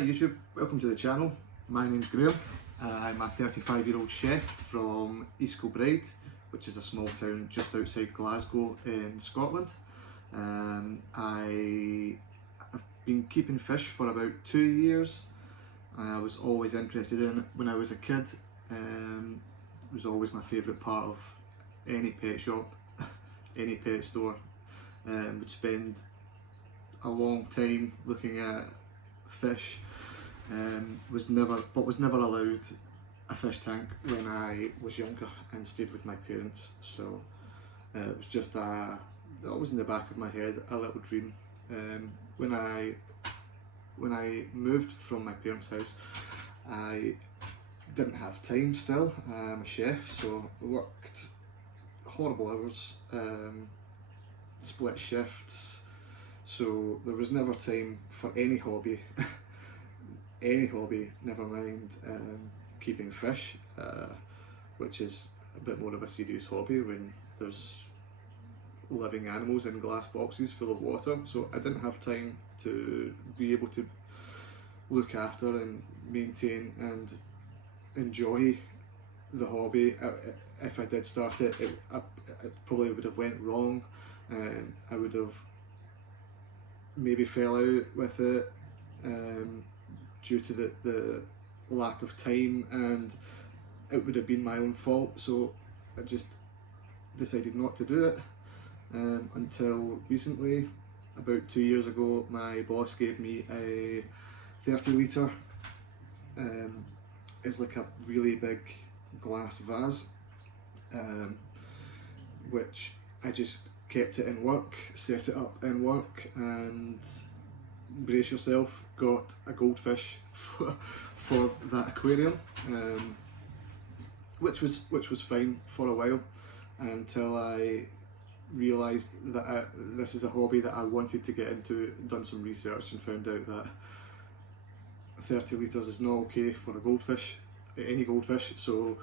Hi YouTube, welcome to the channel. My name's Graham. I'm a 35-year-old chef from East Kilbride, which is a small town just outside Glasgow in Scotland. I have been keeping fish for about 2 years. I was always interested in it when I was a kid. It was always my favourite part of any pet shop, any pet store. Would spend a long time looking at fish. Was never allowed a fish tank when I was younger and stayed with my parents. So it was just always in the back of my head, a little dream. When I moved from my parents' house, I didn't have time still. I'm a chef, so I worked horrible hours, split shifts, so there was never time for any hobby. Any hobby, never mind keeping fish, which is a bit more of a serious hobby when there's living animals in glass boxes full of water. So I didn't have time to be able to look after and maintain and enjoy the hobby. If I did start it, it probably would have went wrong, and I would have maybe fell out with it due to the lack of time, and it would have been my own fault. So I just decided not to do it until recently. About 2 years ago, my boss gave me a 30 litre, it's like a really big glass vase, which I just kept it in work, set it up in work, and brace yourself, got a goldfish for that aquarium, which was fine for a while, until I realised that this is a hobby that I wanted to get into. Done some research and found out that 30 litres is not okay for a goldfish, any goldfish. So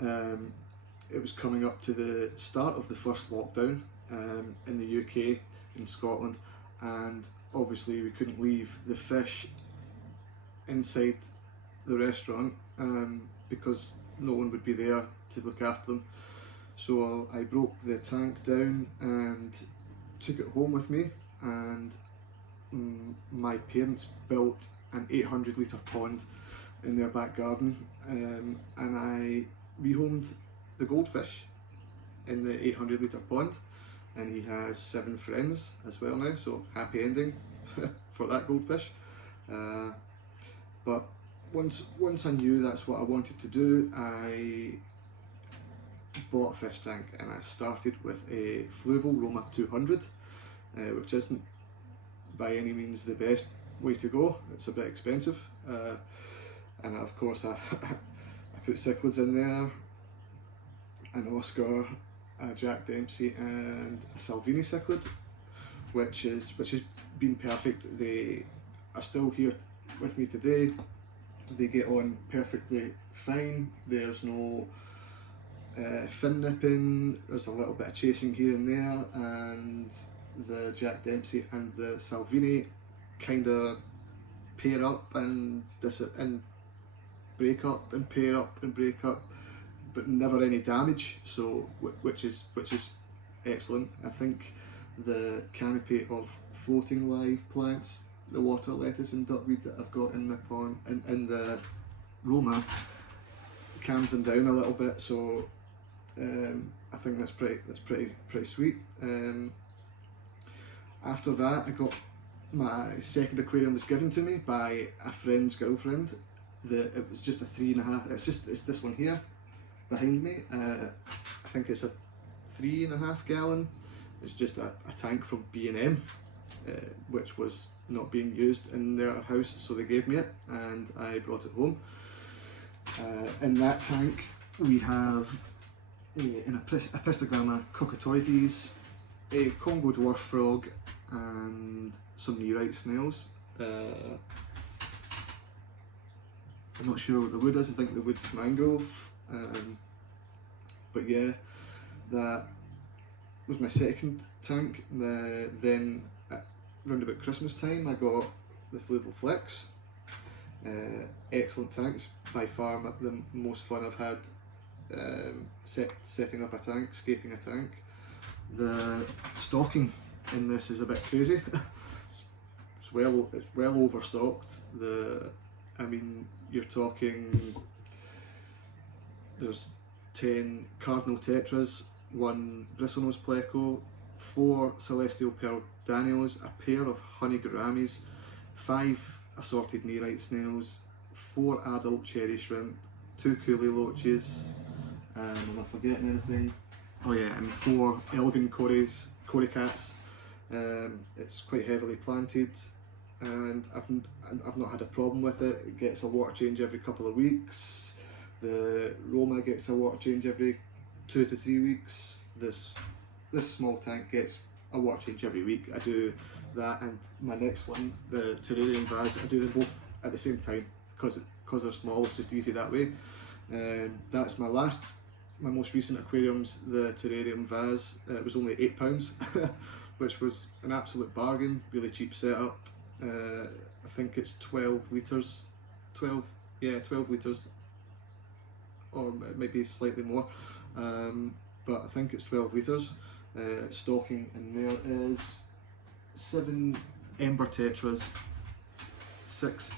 it was coming up to the start of the first lockdown in the UK, in Scotland, and obviously we couldn't leave the fish inside the restaurant because no one would be there to look after them. So I broke the tank down and took it home with me, and my parents built an 800 litre pond in their back garden, and I rehomed the goldfish in the 800 litre pond, and he has 7 friends as well now, so happy ending for that goldfish. But once I knew that's what I wanted to do, I bought a fish tank, and I started with a Fluval Roma 200, which isn't by any means the best way to go. It's a bit expensive, and of course I put cichlids in there, an Oscar, a Jack Dempsey, and a Salvini cichlid, which has been perfect. They are still here with me today. They get on perfectly fine. There's no fin nipping. There's a little bit of chasing here and there, and the Jack Dempsey and the Salvini kind of pair up and break up and pair up and break up, but never any damage. So which is excellent. I think the canopy of floating live plants, the water lettuce and duckweed that I've got in the pond in the Roma, calms them down a little bit. So I think that's pretty sweet. After that, I got my second aquarium was given to me by a friend's girlfriend. It was just a 3.5. It's this one here behind me. I think it's a 3.5 gallon. It's just a tank from B&M, which was not being used in their house, so they gave me it and I brought it home. In that tank we have an Apistogramma cockatoides, a Congo dwarf frog, and some nearite snails. I'm not sure what the wood is. I think the wood's mangrove. But yeah, that was my second tank. Then around about Christmas time I got the Fluval Flex, Excellent tanks, by far the most fun I've had setting up a tank, scaping a tank. The stocking in this is a bit crazy. It's well overstocked. I mean, you're talking, there's 10 Cardinal Tetras, 1 Bristlenose Pleco, 4 Celestial Pearl Daniels, a pair of Honey Gouramis, 5 assorted Nearite snails, 4 adult cherry shrimp, 2 Coolie loaches, am I forgetting anything? Oh yeah, and 4 Elgin corycats. It's quite heavily planted, and I've not had a problem with it. It gets a water change every couple of weeks. The Roma gets a water change every 2 to 3 weeks. This small tank gets a water change every week. I do that, and my next one, the terrarium vase, I do them both at the same time because they're small. It's just easy that way. That's my most recent aquariums, the terrarium vase. It was only £8, which was an absolute bargain. Really cheap setup. I think it's 12 litres. 12 litres, or maybe slightly more. But I think it's 12 litres. Stocking in there is 7 Ember Tetras, 6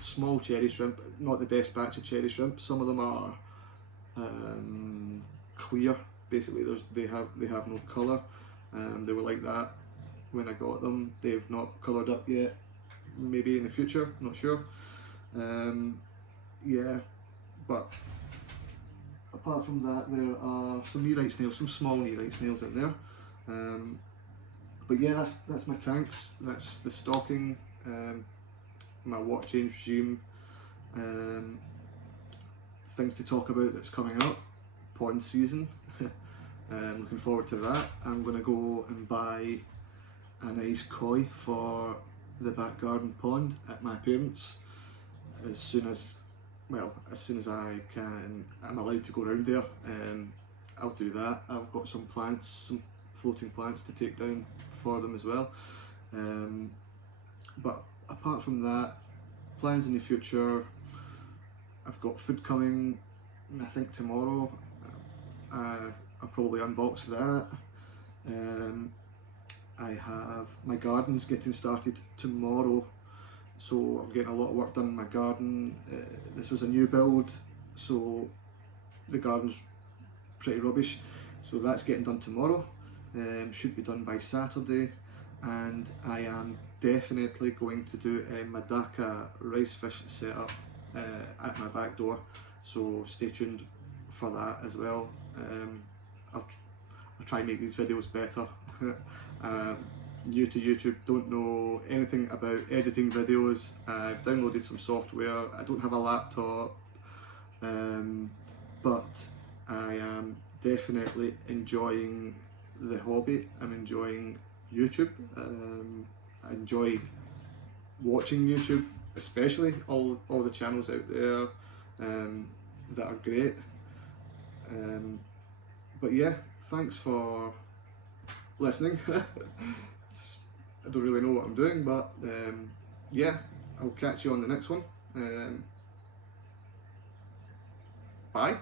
small cherry shrimp. Not the best batch of cherry shrimp. Some of them are clear. Basically, they have no colour. They were like that when I got them. They've not coloured up yet. Maybe in the future, not sure. Yeah, but apart from that, there are some Nearite snails, some small Nearite snails in there. But yeah, that's my tanks. That's the stocking. My water change regime. Things to talk about that's coming up. Pond season. Looking forward to that. I'm going to go and buy a nice koi for the back garden pond at my parents as soon as I can. I'm allowed to go around there. I'll do that. I've got some plants, some floating plants to take down for them as well. But apart from that, plans in the future. I've got food coming, I think tomorrow. I'll probably unbox that. I have my garden's getting started tomorrow, so I'm getting a lot of work done in my garden. This was a new build, so the garden's pretty rubbish, so that's getting done tomorrow. Should be done by Saturday, and I am definitely going to do a Madaka rice fish setup at my back door, so stay tuned for that as well. I'll try and make these videos better. New to YouTube, don't know anything about editing videos. I've downloaded some software. I don't have a laptop, but I am definitely enjoying the hobby. I'm enjoying YouTube. I enjoy watching YouTube, especially all the channels out there that are great. But yeah, thanks for listening. I don't really know what I'm doing, but yeah, I'll catch you on the next one. Bye.